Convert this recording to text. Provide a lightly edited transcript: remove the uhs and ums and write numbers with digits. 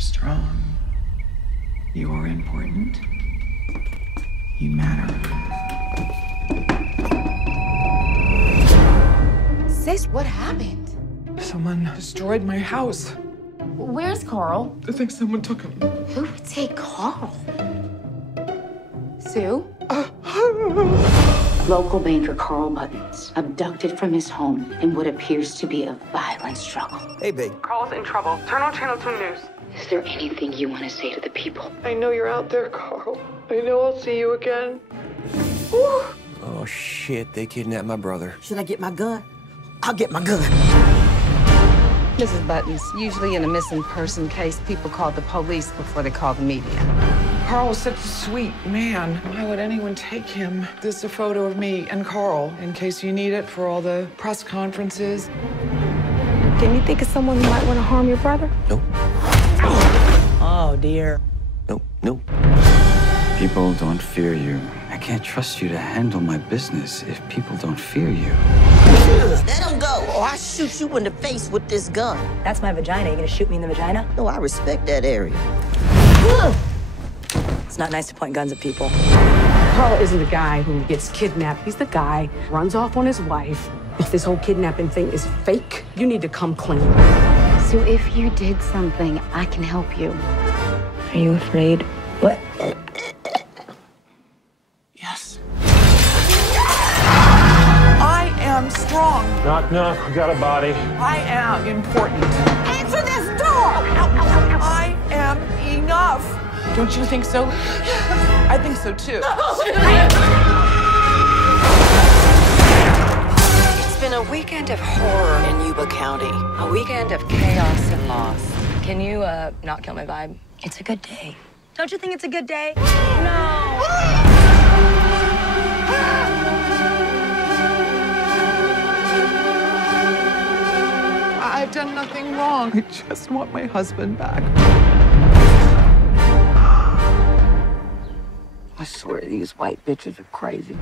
strong. You're important. You matter. Sis, what happened? Someone destroyed my house. Where's Carl? I think someone took him. Who would take Carl? Sue? Local banker Carl Buttons, abducted from his home in what appears to be a violent struggle. Hey, babe. Carl's in trouble. Turn on Channel 2 News. Is there anything you want to say to the people? I know you're out there, Carl. I know I'll see you again. Woo. Oh, shit. They kidnapped my brother. Should I get my gun? I'll get my gun. Mrs. Buttons, usually in a missing person case, people call the police before they call the media. Carl was such a sweet man. Why would anyone take him? This is a photo of me and Carl, in case you need it for all the press conferences. Didn't you think of someone who might want to harm your brother? Nope. Oh, dear. Nope. People don't fear you. I can't trust you to handle my business if people don't fear you. Let him go, or I shoot you in the face with this gun. That's my vagina. You gonna shoot me in the vagina? No, I respect that area. It's not nice to point guns at people. Carl isn't the guy who gets kidnapped. He's the guy who runs off on his wife. If this whole kidnapping thing is fake, you need to come clean. So if you did something, I can help you. Are you afraid? What? Yes. I am strong. Knock, knock. We got a body. I am important. Answer this door! I am enough. Don't you think so? I think so too. It's been a weekend of horror in Yuba County. A weekend of chaos and loss. Can you, not kill my vibe? It's a good day. Don't you think it's a good day? No. I've done nothing wrong. I just want my husband back. I swear these white bitches are crazy.